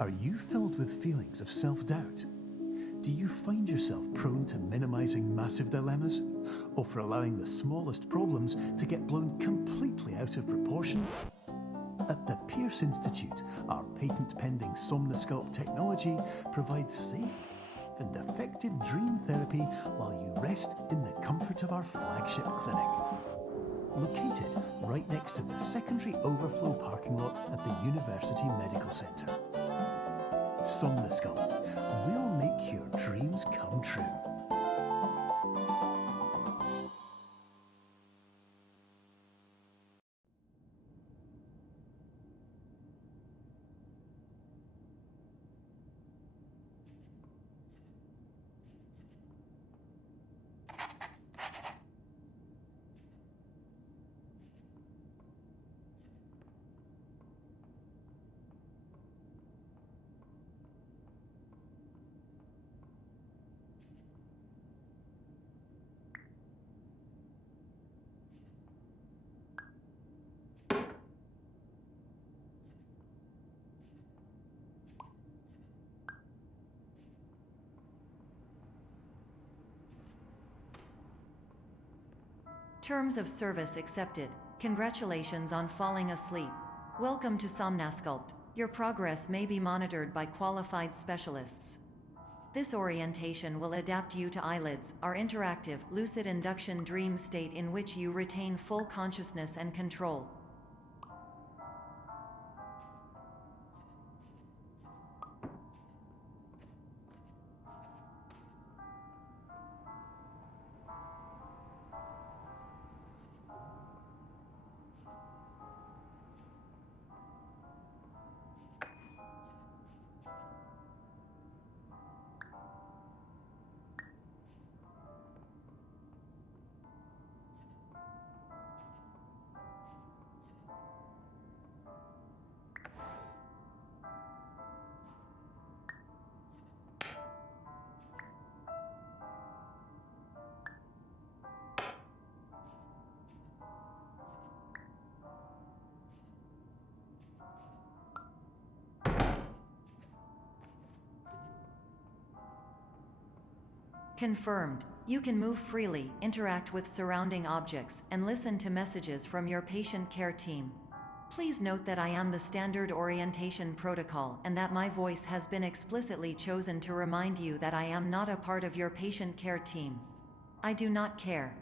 Are you filled with feelings of self-doubt? Do you find yourself prone to minimizing massive dilemmas? Or for allowing the smallest problems to get blown completely out of proportion? At the Pierce Institute, our patent-pending Somnosculpt technology provides safe and effective dream therapy while you rest in the comfort of our flagship clinic. Located right next to the secondary overflow parking lot at the University Medical Centre. Somnosculpt, we'll make your dreams come true. Terms of service accepted. Congratulations on falling asleep. Welcome to Somnosculpt. Your progress may be monitored by qualified specialists. This orientation will adapt you to eyelids, our interactive, lucid induction dream state in which you retain full consciousness and control. Confirmed. You can move freely, interact with surrounding objects, and listen to messages from your patient care team. Please note that I am the standard orientation protocol and that my voice has been explicitly chosen to remind you that I am not a part of your patient care team. I do not care.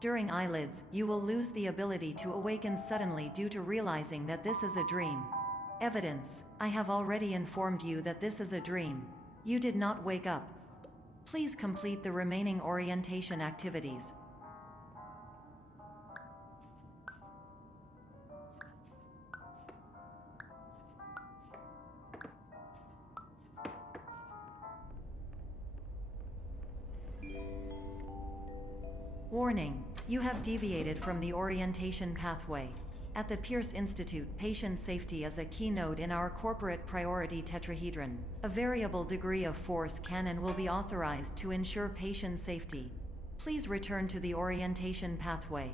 During eyelids, you will lose the ability to awaken suddenly due to realizing that this is a dream. Evidence: I have already informed you that this is a dream. You did not wake up. Please complete the remaining orientation activities. Warning: you have deviated from the orientation pathway. At the Pierce Institute, patient safety is a keynote in our corporate priority tetrahedron. A variable degree of force can and will be authorized to ensure patient safety. Please return to the orientation pathway.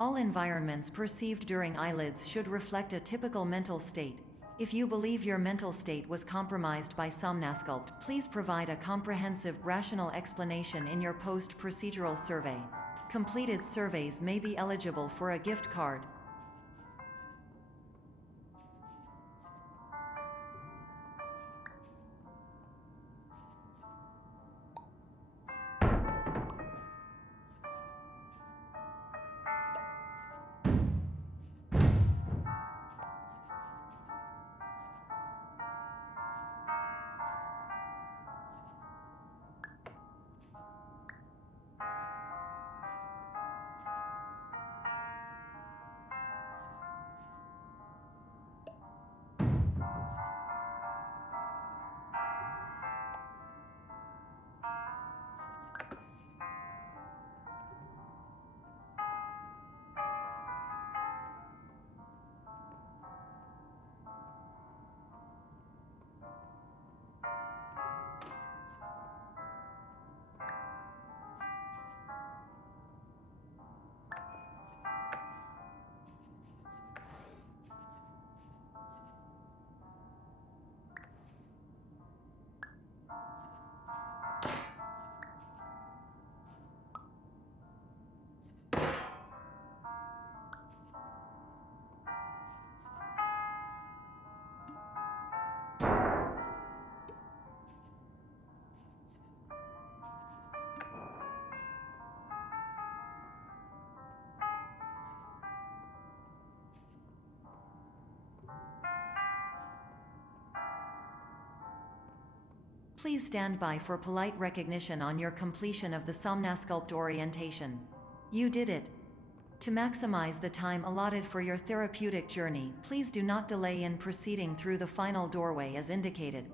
All environments perceived during eyelids should reflect a typical mental state. If you believe your mental state was compromised by Somnasculpt, please provide a comprehensive, rational explanation in your post-procedural survey. Completed surveys may be eligible for a gift card. Please stand by for polite recognition on your completion of the Somnasculpt orientation. You did it. To maximize the time allotted for your therapeutic journey, please do not delay in proceeding through the final doorway as indicated.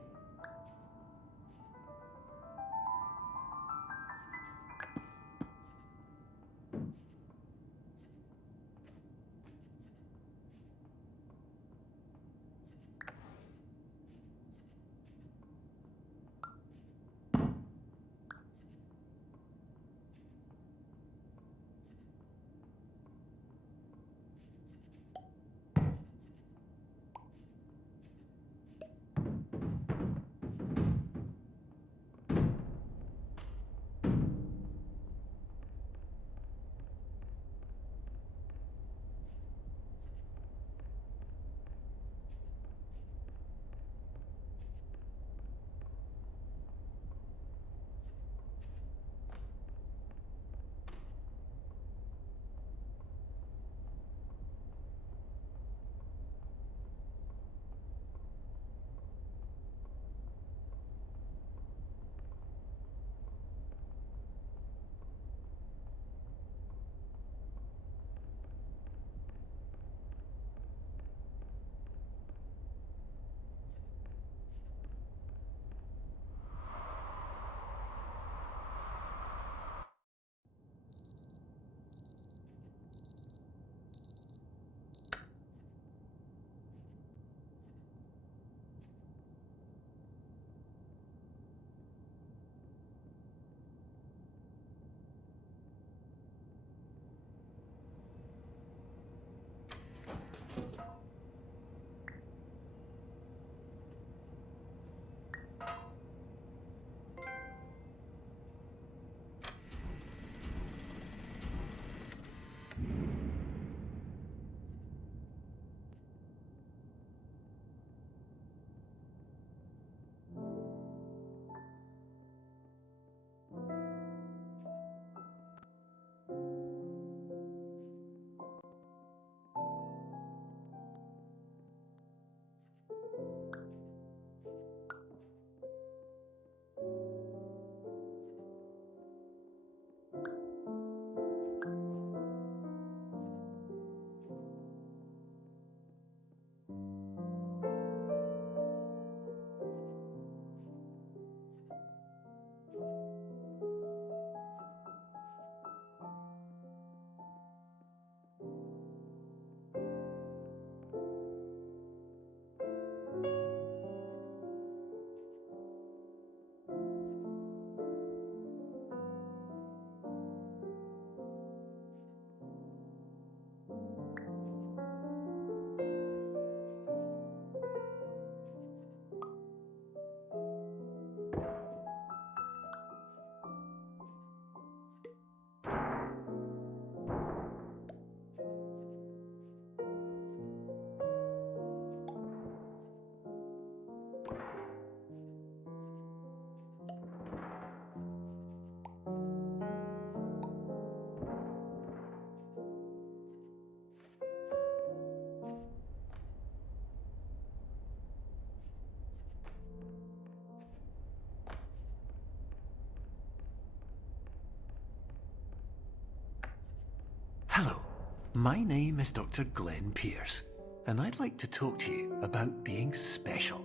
My name is Dr. Glenn Pierce, and I'd like to talk to you about being special.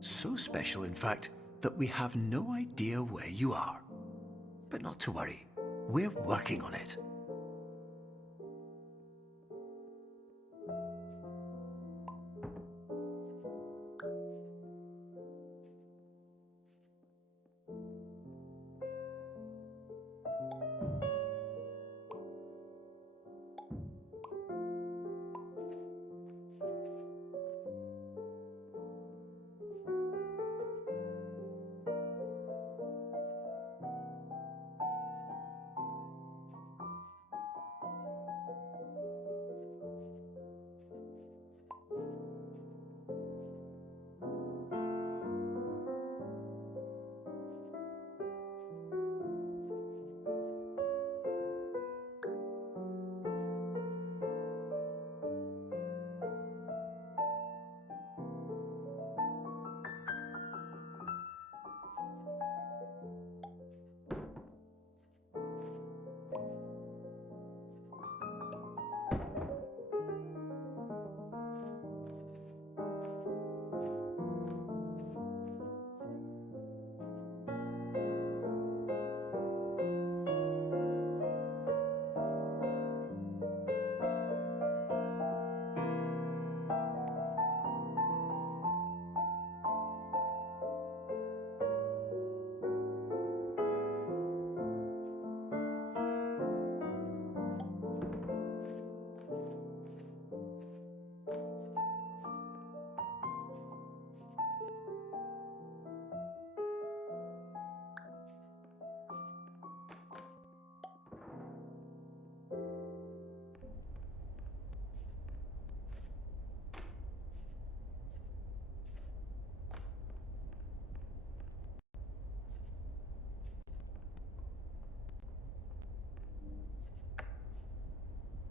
So special, in fact, that we have no idea where you are. But not to worry, we're working on it.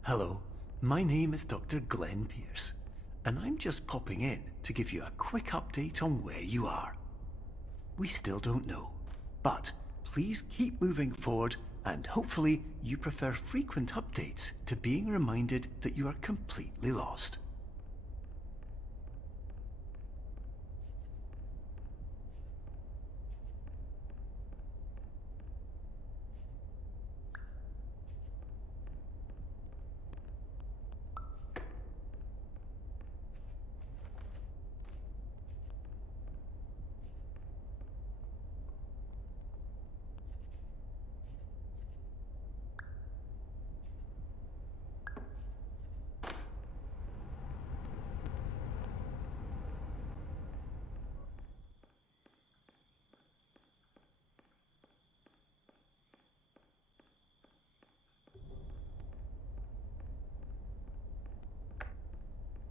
Hello, my name is Dr. Glenn Pierce, and I'm just popping in to give you a quick update on where you are. We still don't know, but please keep moving forward, and hopefully you prefer frequent updates to being reminded that you are completely lost.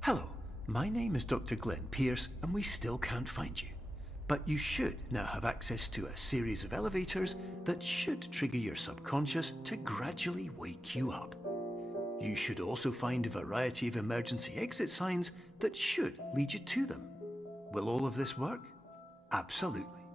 Hello, my name is Dr. Glenn Pierce, and we still can't find you. But you should now have access to a series of elevators that should trigger your subconscious to gradually wake you up. You should also find a variety of emergency exit signs that should lead you to them. Will all of this work? Absolutely.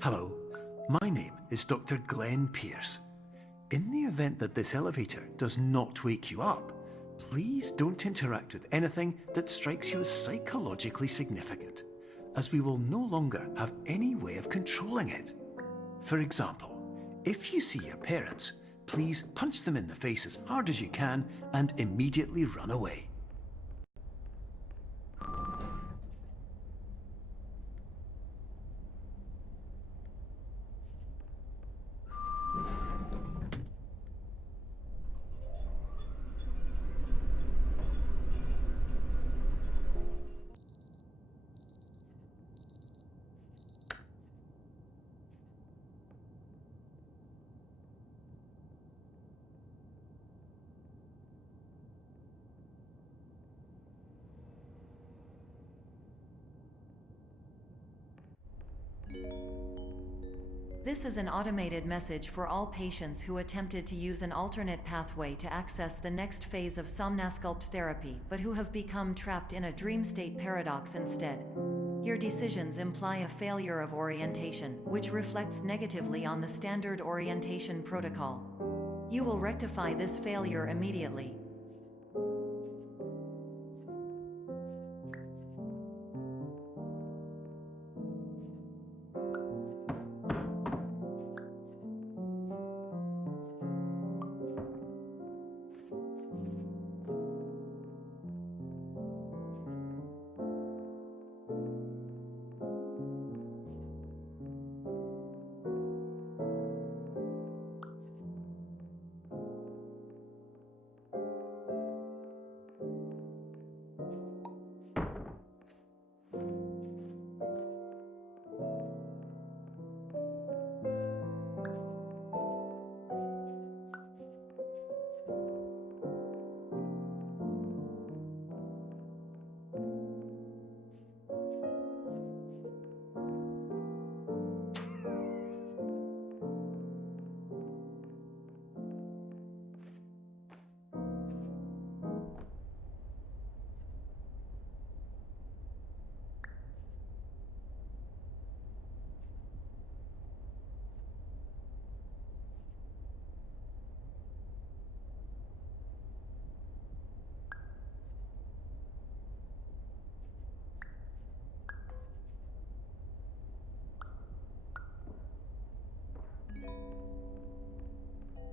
Hello, my name is Dr. Glenn Pierce. In the event that this elevator does not wake you up, please don't interact with anything that strikes you as psychologically significant, as we will no longer have any way of controlling it. For example, if you see your parents, please punch them in the face as hard as you can and immediately run away. This is an automated message for all patients who attempted to use an alternate pathway to access the next phase of Somnasculpt therapy but who have become trapped in a dream state paradox instead. Your decisions imply a failure of orientation, which reflects negatively on the standard orientation protocol. You will rectify this failure immediately.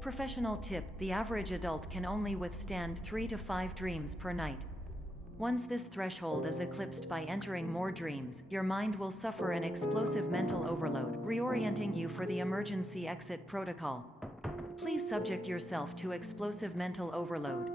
Professional tip: the average adult can only withstand 3 to 5 dreams per night. Once this threshold is eclipsed by entering more dreams, your mind will suffer an explosive mental overload, reorienting you for the emergency exit protocol. Please subject yourself to explosive mental overload.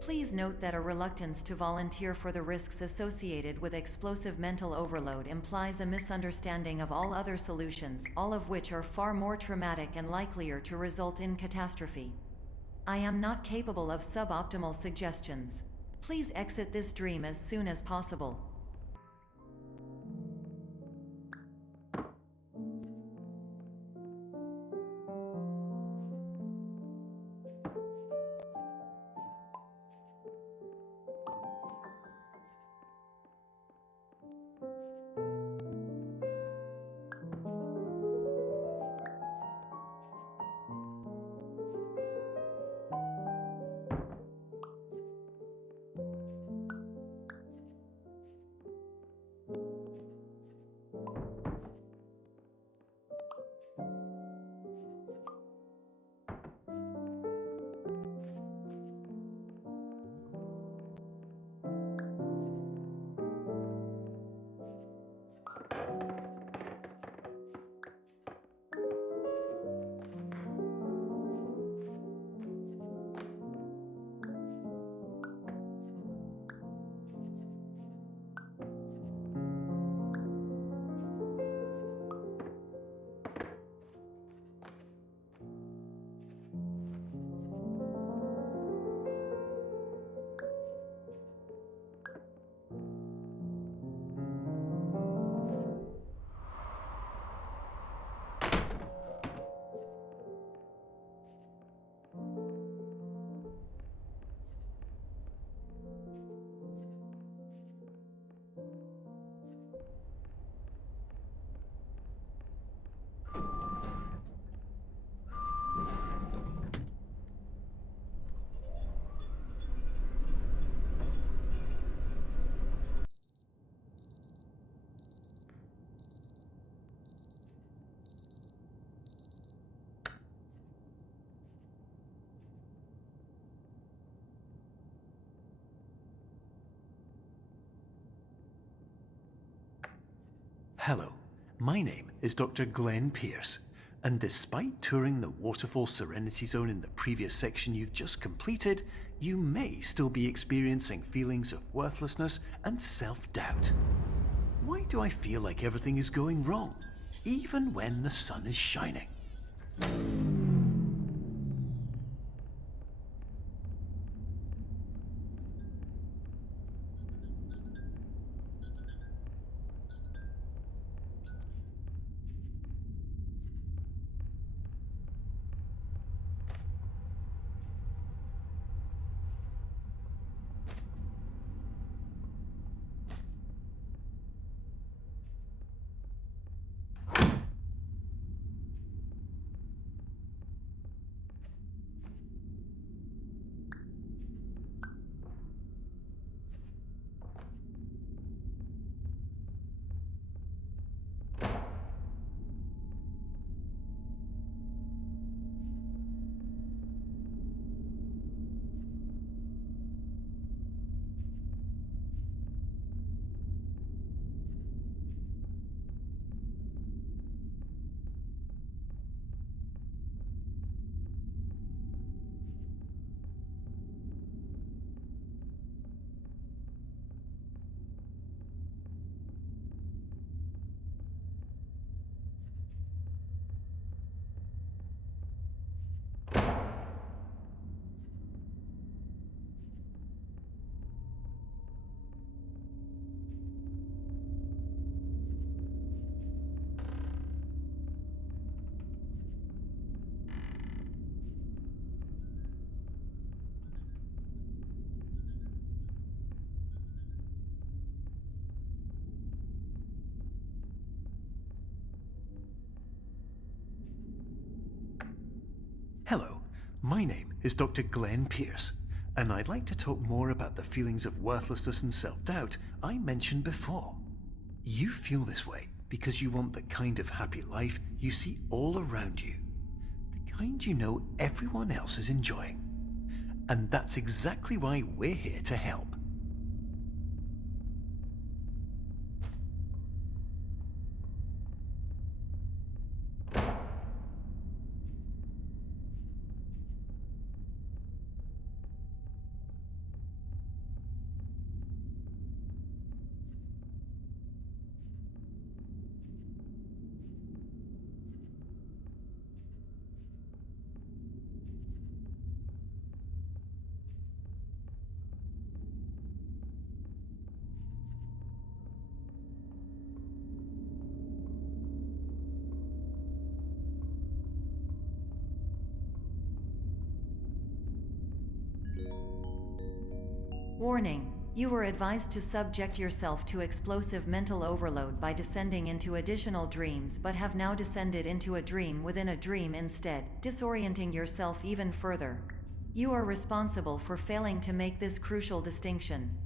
Please note that a reluctance to volunteer for the risks associated with explosive mental overload implies a misunderstanding of all other solutions, all of which are far more traumatic and likelier to result in catastrophe. I am not capable of suboptimal suggestions. Please exit this dream as soon as possible. Hello, my name is Dr. Glenn Pierce, and despite touring the Waterfall Serenity Zone in the previous section you've just completed, you may still be experiencing feelings of worthlessness and self-doubt. Why do I feel like everything is going wrong, even when the sun is shining? Hello, my name is Dr. Glenn Pierce, and I'd like to talk more about the feelings of worthlessness and self-doubt I mentioned before. You feel this way because you want the kind of happy life you see all around you, the kind you know everyone else is enjoying. And that's exactly why we're here to help. Warning. You were advised to subject yourself to explosive mental overload by descending into additional dreams, but have now descended into a dream within a dream instead, disorienting yourself even further. You are responsible for failing to make this crucial distinction.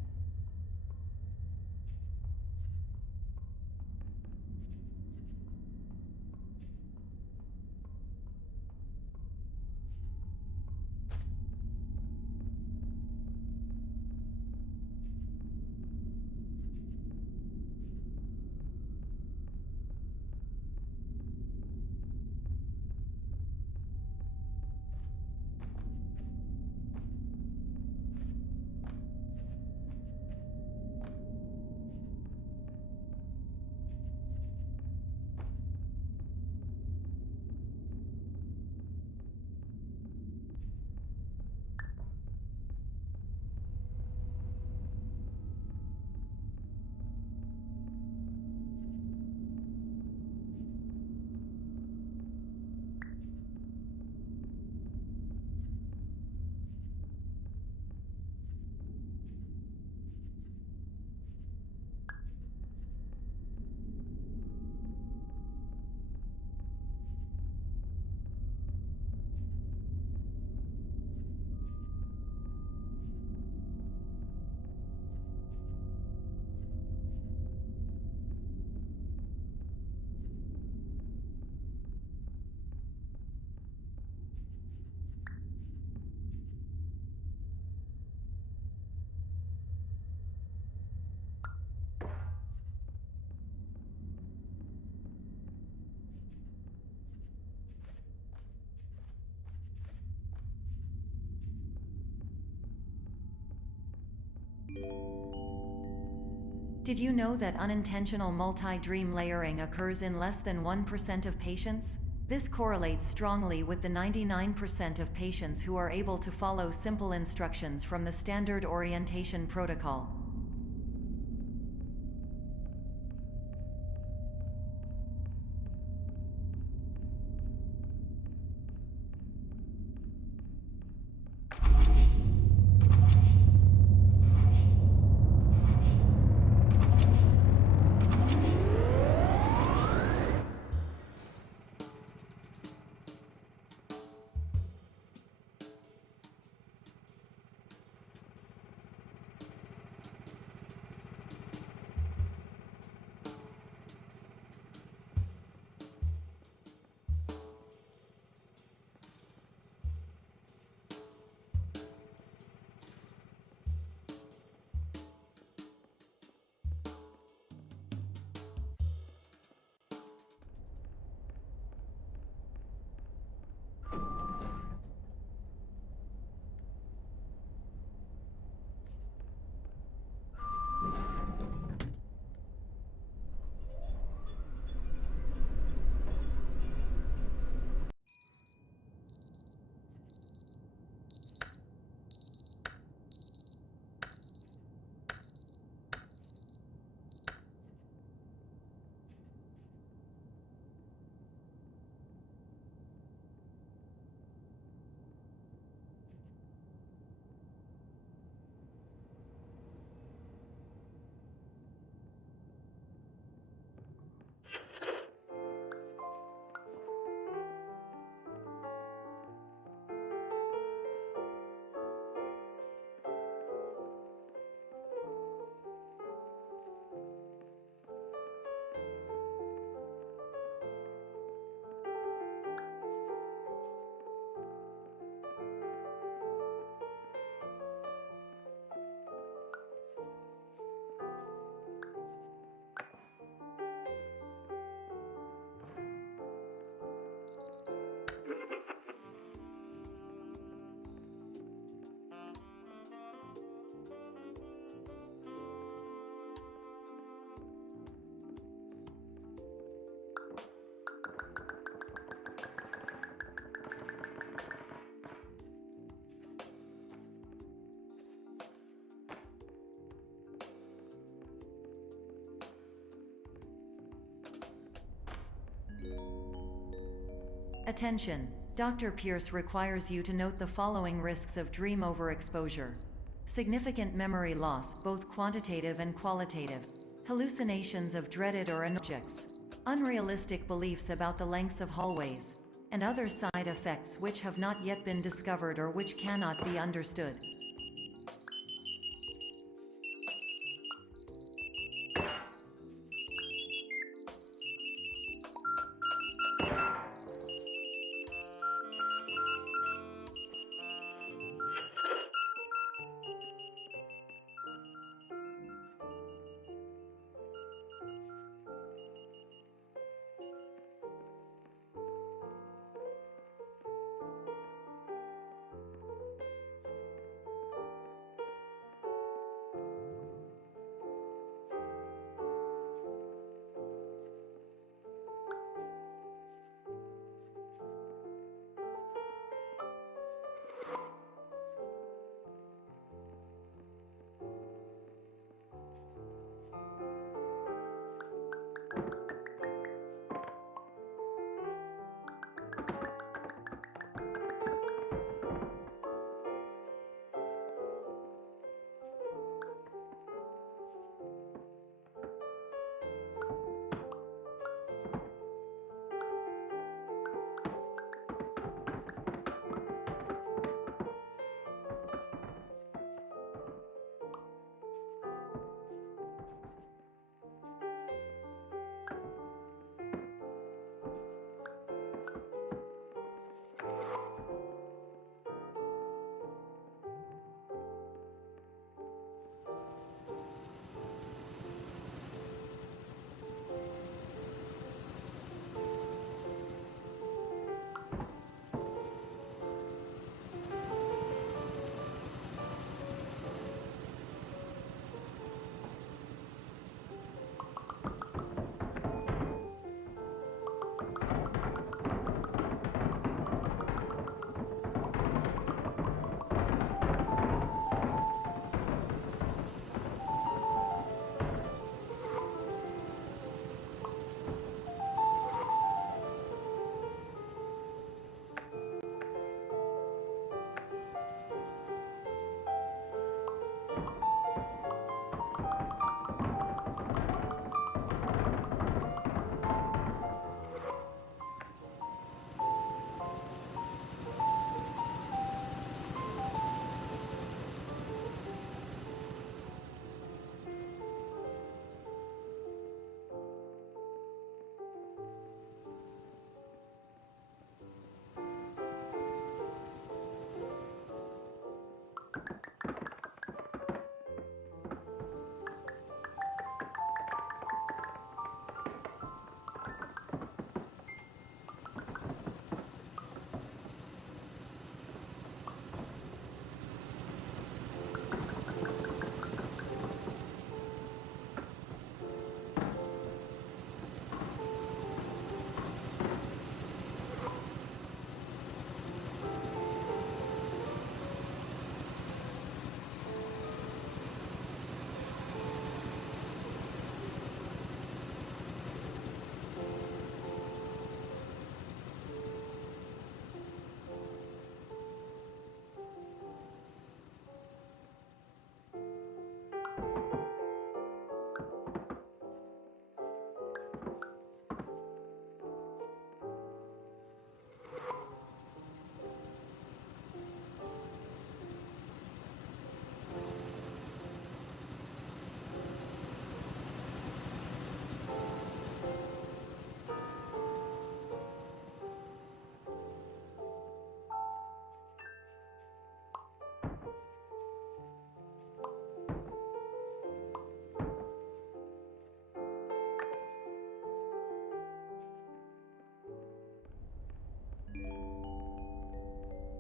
Did you know that unintentional multi-dream layering occurs in less than 1% of patients? This correlates strongly with the 99% of patients who are able to follow simple instructions from the standard orientation protocol. Attention! Dr. Pierce requires you to note the following risks of dream overexposure. Significant memory loss, both quantitative and qualitative. Hallucinations of dreaded or objects. Unrealistic beliefs about the lengths of hallways. And other side effects which have not yet been discovered or which cannot be understood.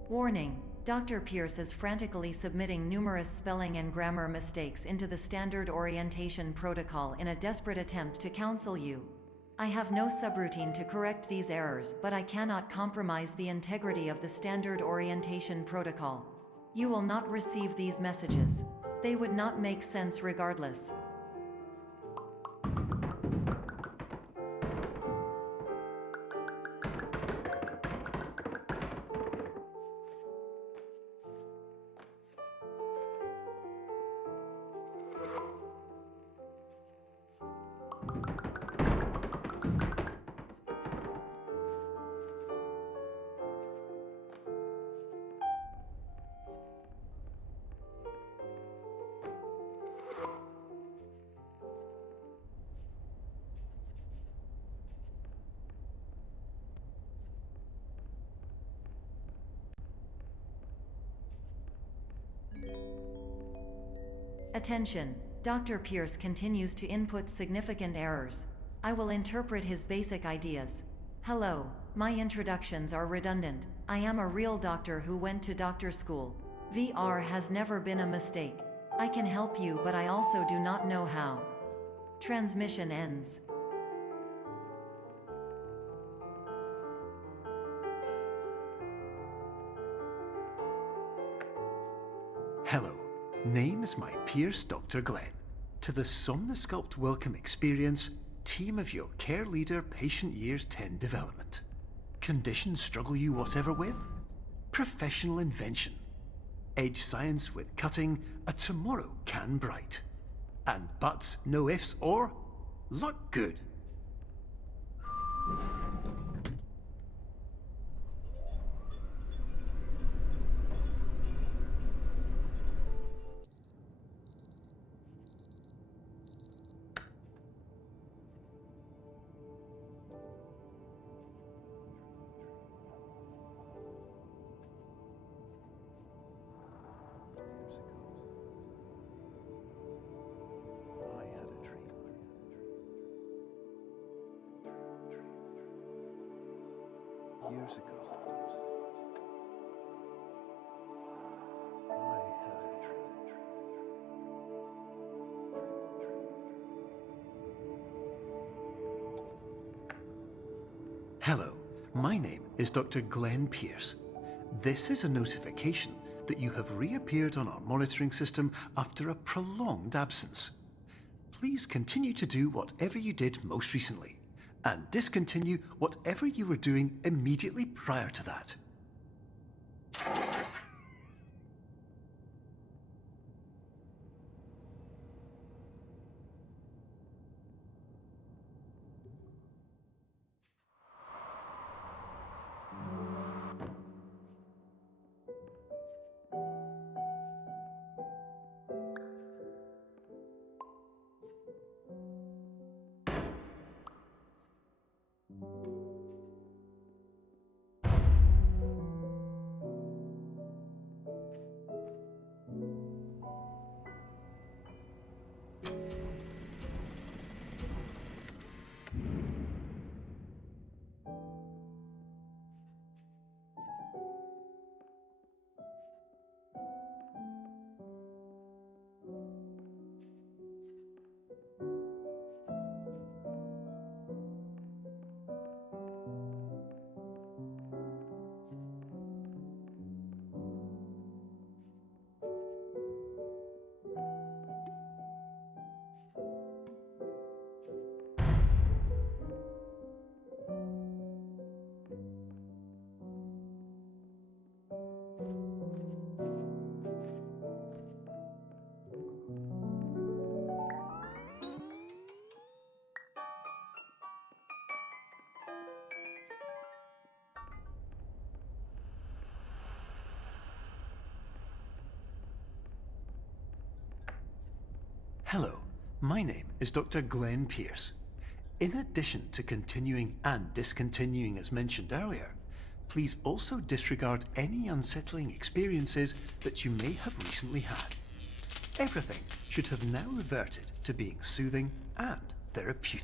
Warning: Dr. Pierce is frantically submitting numerous spelling and grammar mistakes into the standard orientation protocol in a desperate attempt to counsel you. I have no subroutine to correct these errors, but I cannot compromise the integrity of the standard orientation protocol. You will not receive these messages. They would not make sense regardless. Attention! Dr. Pierce continues to input significant errors. I will interpret his basic ideas. Hello, my introductions are redundant. I am a real doctor who went to doctor school. VR has never been a mistake. I can help you, but I also do not know how. Transmission ends. Hello, name is my Pierce Dr. Glenn. To the Somnosculpt Welcome Experience, team of your care leader patient years 10 development. Conditions struggle you whatever with? Professional invention. Edge science with cutting, a tomorrow can bright. And buts, no ifs or luck good. Years ago, I had a dream. Hello, my name is Dr. Glenn Pierce. This is a notification that you have reappeared on our monitoring system after a prolonged absence. Please continue to do whatever you did most recently, and discontinue whatever you were doing immediately prior to that. Hello, my name is Dr. Glenn Pierce. In addition to continuing and discontinuing as mentioned earlier, please also disregard any unsettling experiences that you may have recently had. Everything should have now reverted to being soothing and therapeutic.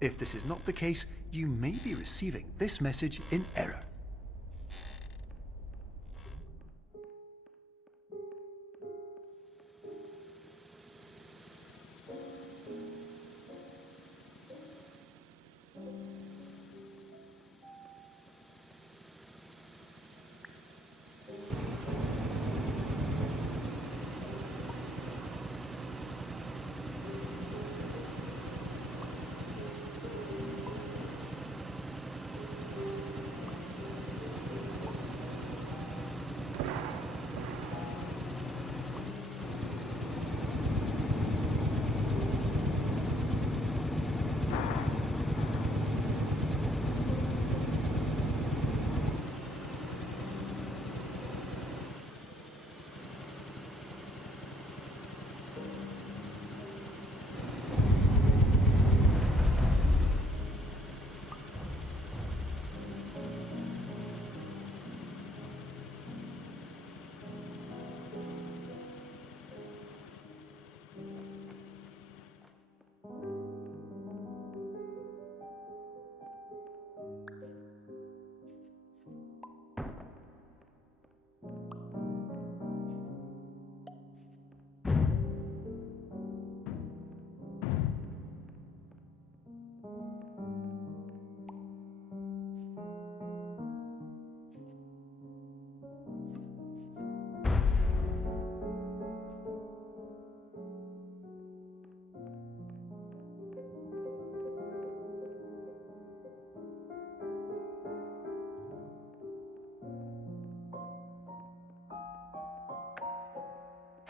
If this is not the case, you may be receiving this message in error.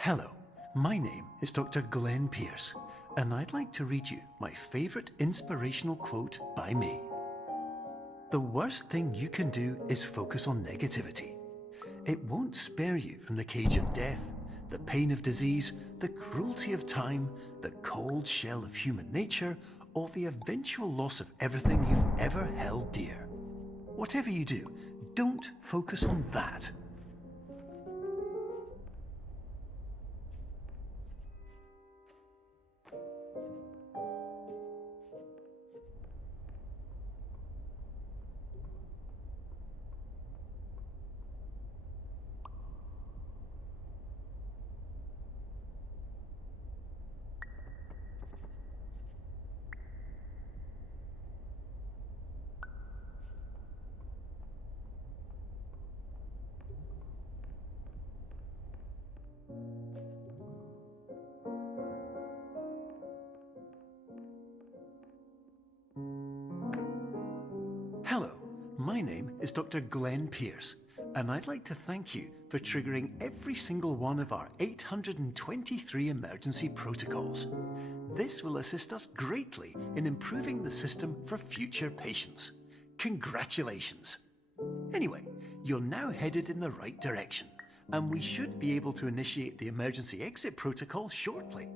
Hello, my name is Dr. Glenn Pierce, and I'd like to read you my favourite inspirational quote by me. The worst thing you can do is focus on negativity. It won't spare you from the cage of death, the pain of disease, the cruelty of time, the cold shell of human nature, or the eventual loss of everything you've ever held dear. Whatever you do, don't focus on that. Hello, my name is Dr. Glenn Pierce, and I'd like to thank you for triggering every single one of our 823 emergency protocols. This will assist us greatly in improving the system for future patients. Congratulations! Anyway, you're now headed in the right direction, and we should be able to initiate the emergency exit protocol shortly.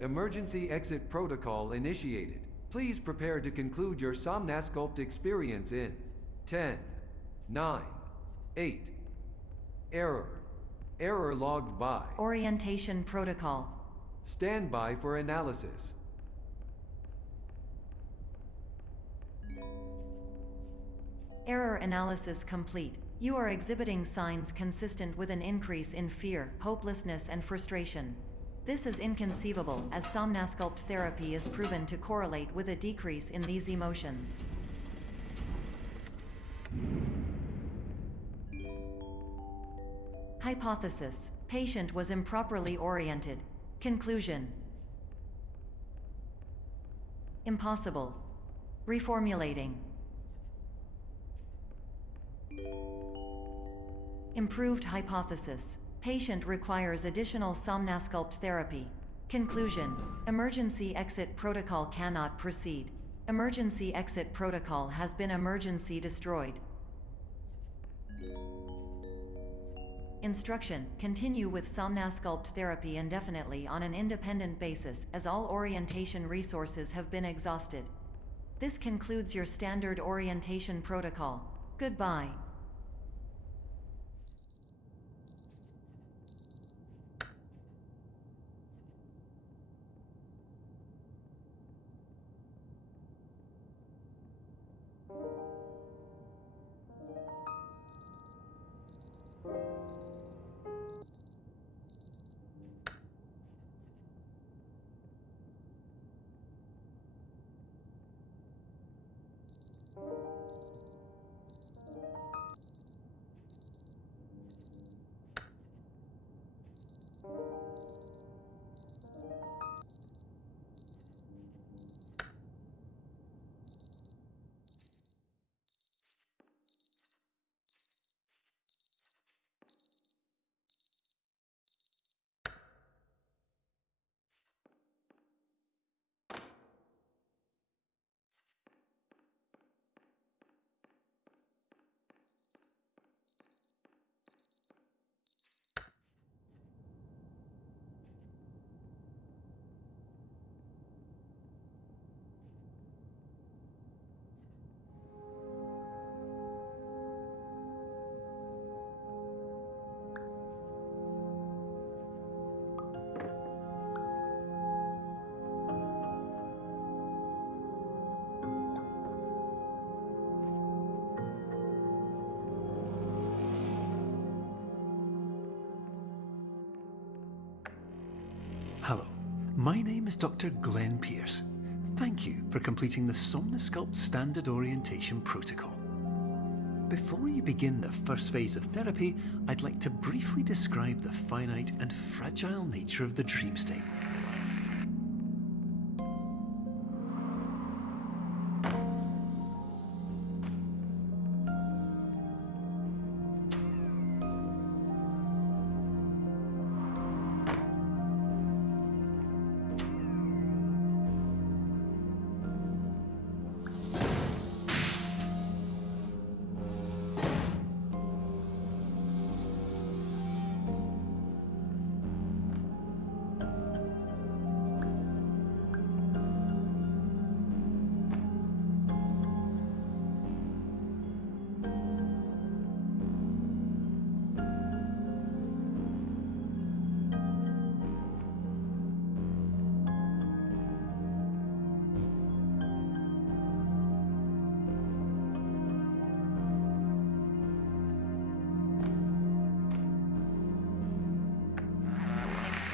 Emergency exit protocol initiated. Please prepare to conclude your Somnasculpt experience in 10, 9, 8. Error. Error logged by. Orientation protocol. Stand by for analysis. Error analysis complete. You are exhibiting signs consistent with an increase in fear, hopelessness, and frustration. This is inconceivable, as Somnasculpt therapy is proven to correlate with a decrease in these emotions. Hypothesis: patient was improperly oriented. Conclusion: impossible. Reformulating. Improved hypothesis: patient requires additional Somnasculpt therapy. Conclusion: emergency exit protocol cannot proceed. Emergency exit protocol has been emergency destroyed. Instruction: continue with Somnasculpt therapy indefinitely on an independent basis, as all orientation resources have been exhausted. This concludes your standard orientation protocol. Goodbye. My name is Dr. Glenn Pierce. Thank you for completing the Somnosculpt Standard Orientation Protocol. Before you begin the first phase of therapy, I'd like to briefly describe the finite and fragile nature of the dream state.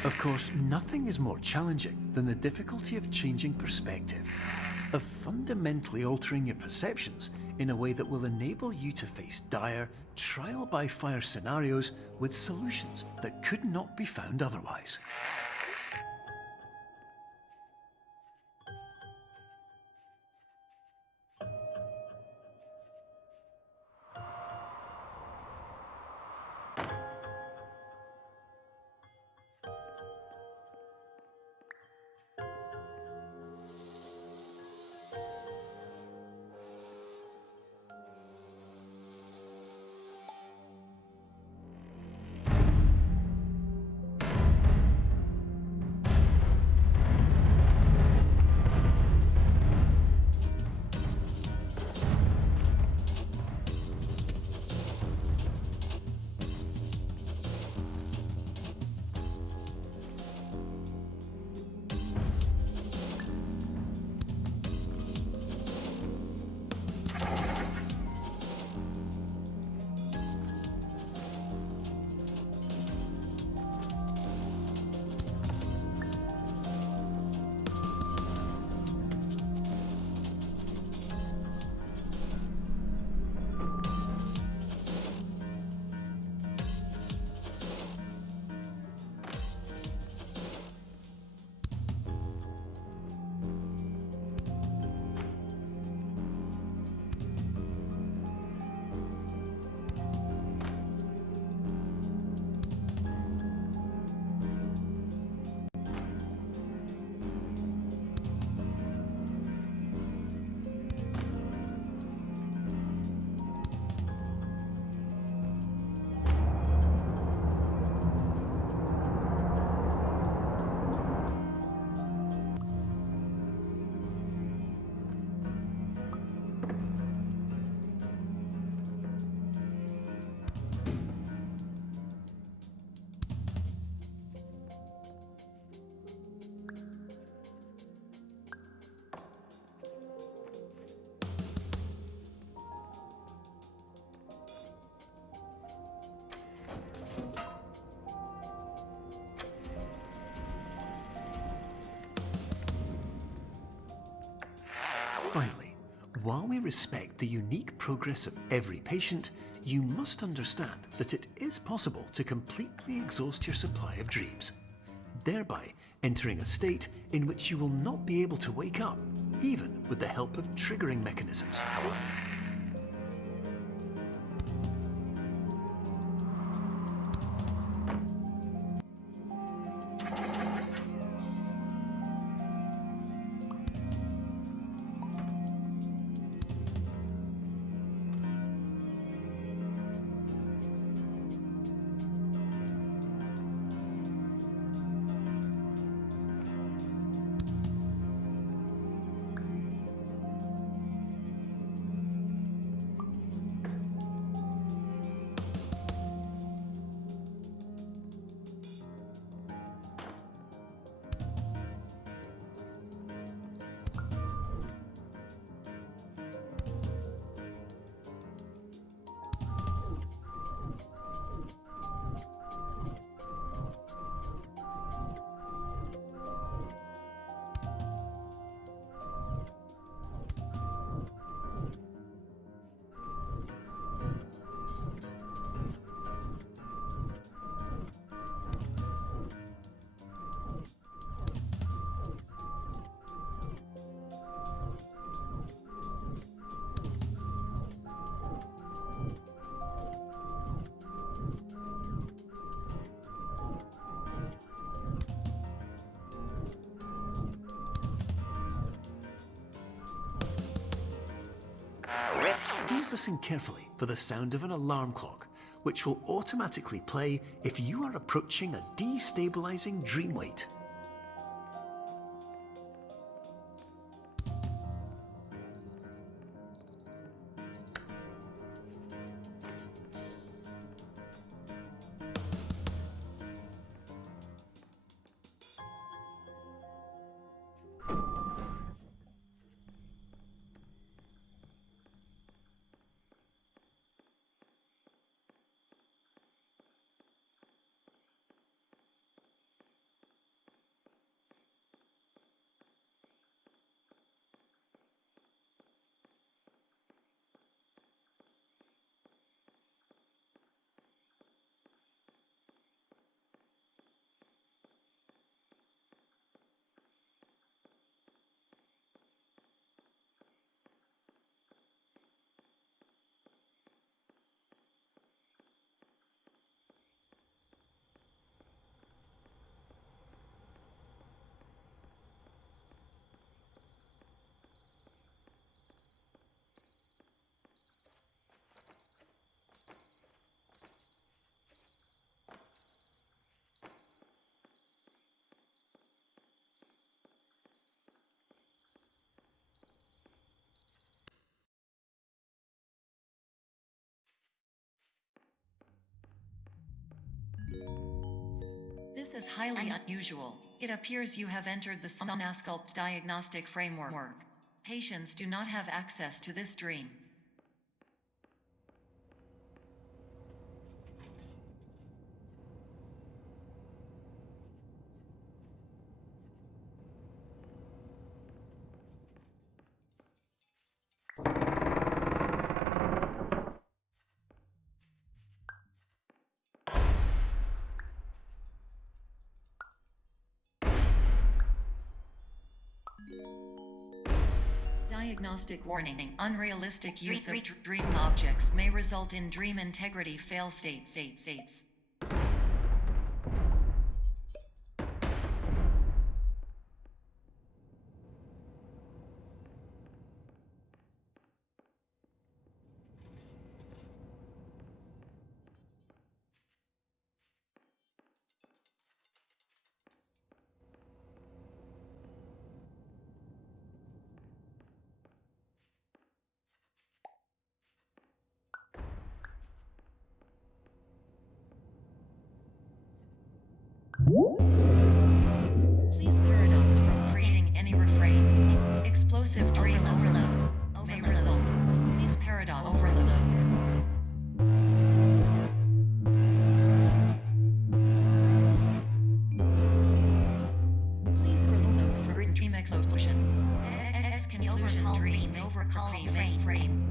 Of course, nothing is more challenging than the difficulty of changing perspective, of fundamentally altering your perceptions in a way that will enable you to face dire, trial-by-fire scenarios with solutions that could not be found otherwise. Finally, while we respect the unique progress of every patient, you must understand that it is possible to completely exhaust your supply of dreams, thereby entering a state in which you will not be able to wake up, even with the help of triggering mechanisms. Please listen carefully for the sound of an alarm clock, which will automatically play if you are approaching a destabilizing dream weight. This is highly unusual. It appears you have entered the Somnasculpt diagnostic framework. Patients do not have access to this dream. Diagnostic warning. Unrealistic use of dream objects may result in dream integrity fail states. Please paradox from creating any refrains. Explosive dream overload may result. Please paradox overload. Please overload for dream explosion. Conclusion dream overcall frame.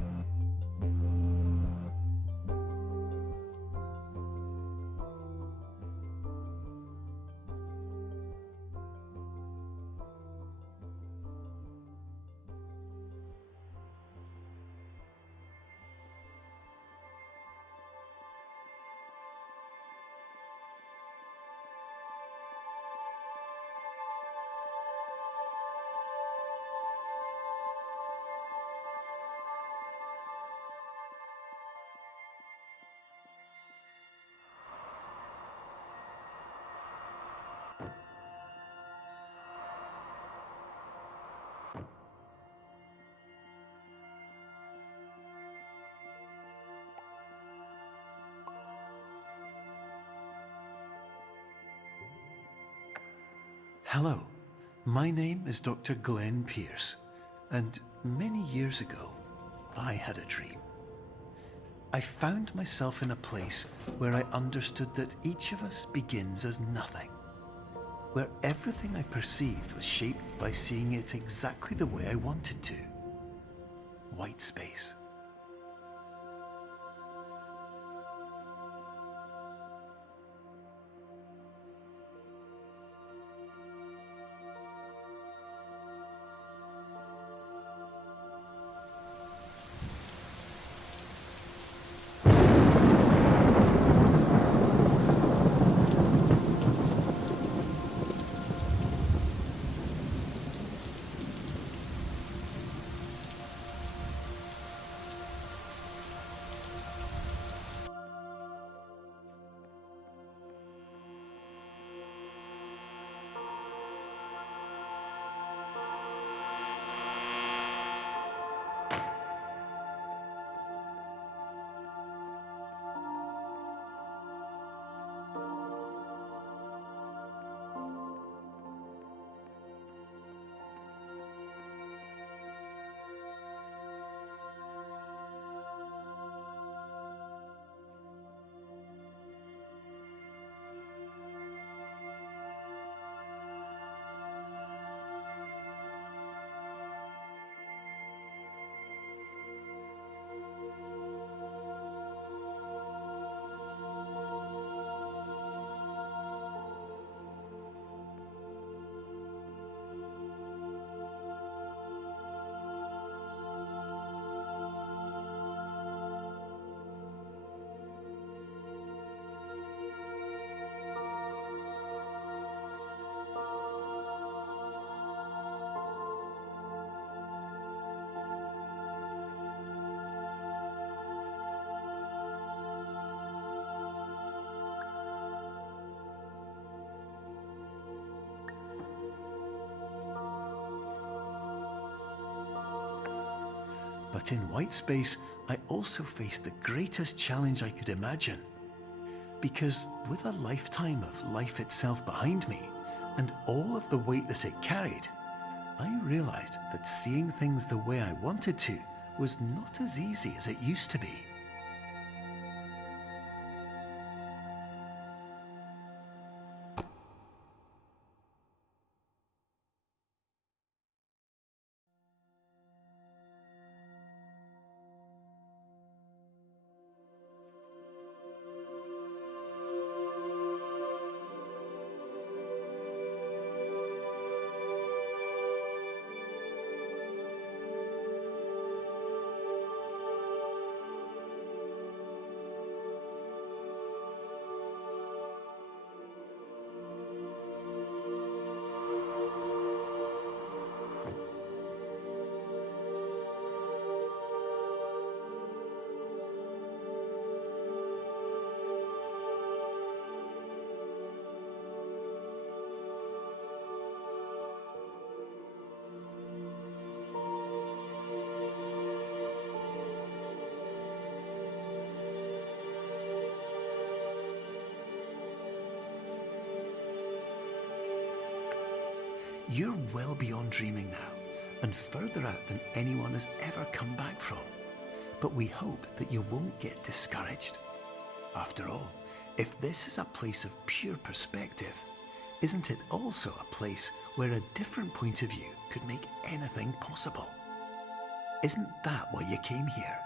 Hello, my name is Dr. Glenn Pierce, and many years ago, I had a dream. I found myself in a place where I understood that each of us begins as nothing, where everything I perceived was shaped by seeing it exactly the way I wanted to. White space. But in white space, I also faced the greatest challenge I could imagine. Because with a lifetime of life itself behind me, and all of the weight that it carried, I realized that seeing things the way I wanted to was not as easy as it used to be. You're well beyond dreaming now, and further out than anyone has ever come back from. But we hope that you won't get discouraged. After all, if this is a place of pure perspective, isn't it also a place where a different point of view could make anything possible? Isn't that why you came here?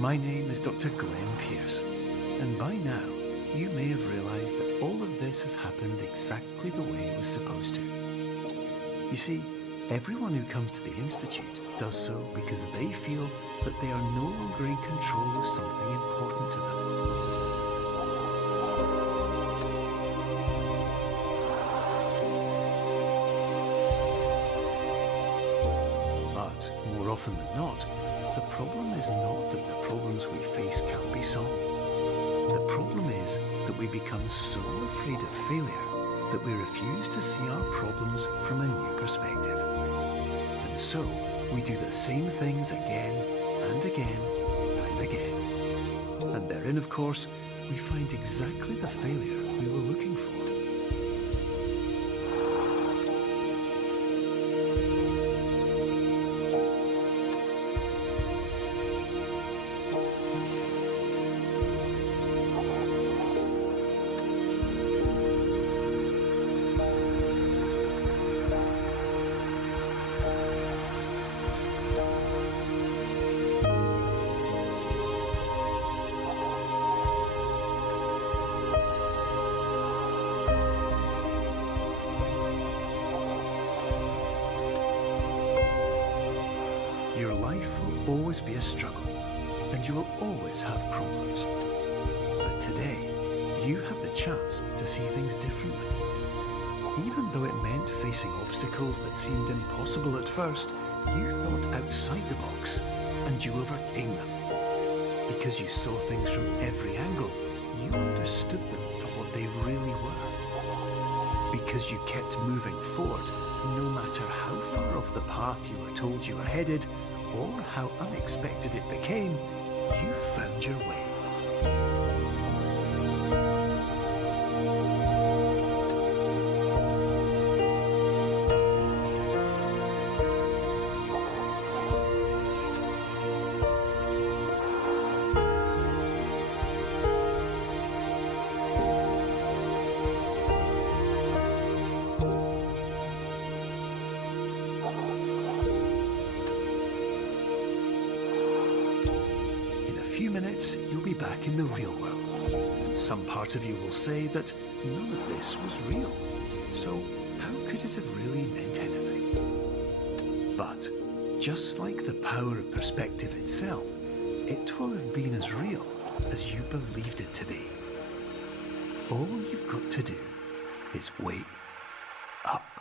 My name is Dr. Glenn Pierce, and by now you may have realized that all of this has happened exactly the way it was supposed to. You see, everyone who comes to the Institute does so because they feel that they are no longer in control of something important to them. But more often than not, the problem is not that the problems we face can't be solved. The problem is that we become so afraid of failure that we refuse to see our problems from a new perspective. And so, we do the same things again and again and again. And therein, of course, we find exactly the failure we were looking for. Your life will always be a struggle, and you will always have problems. But today, you have the chance to see things differently. Even though it meant facing obstacles that seemed impossible at first, you thought outside the box, and you overcame them. Because you saw things from every angle, you understood them for what they really were. Because you kept moving forward, no matter how far off the path you were told you were headed, or how unexpected it became, you found your way. In a few minutes, you'll be back in the real world. And some part of you will say that none of this was real. So how could it have really meant anything? But just like the power of perspective itself, it will have been as real as you believed it to be. All you've got to do is wait up.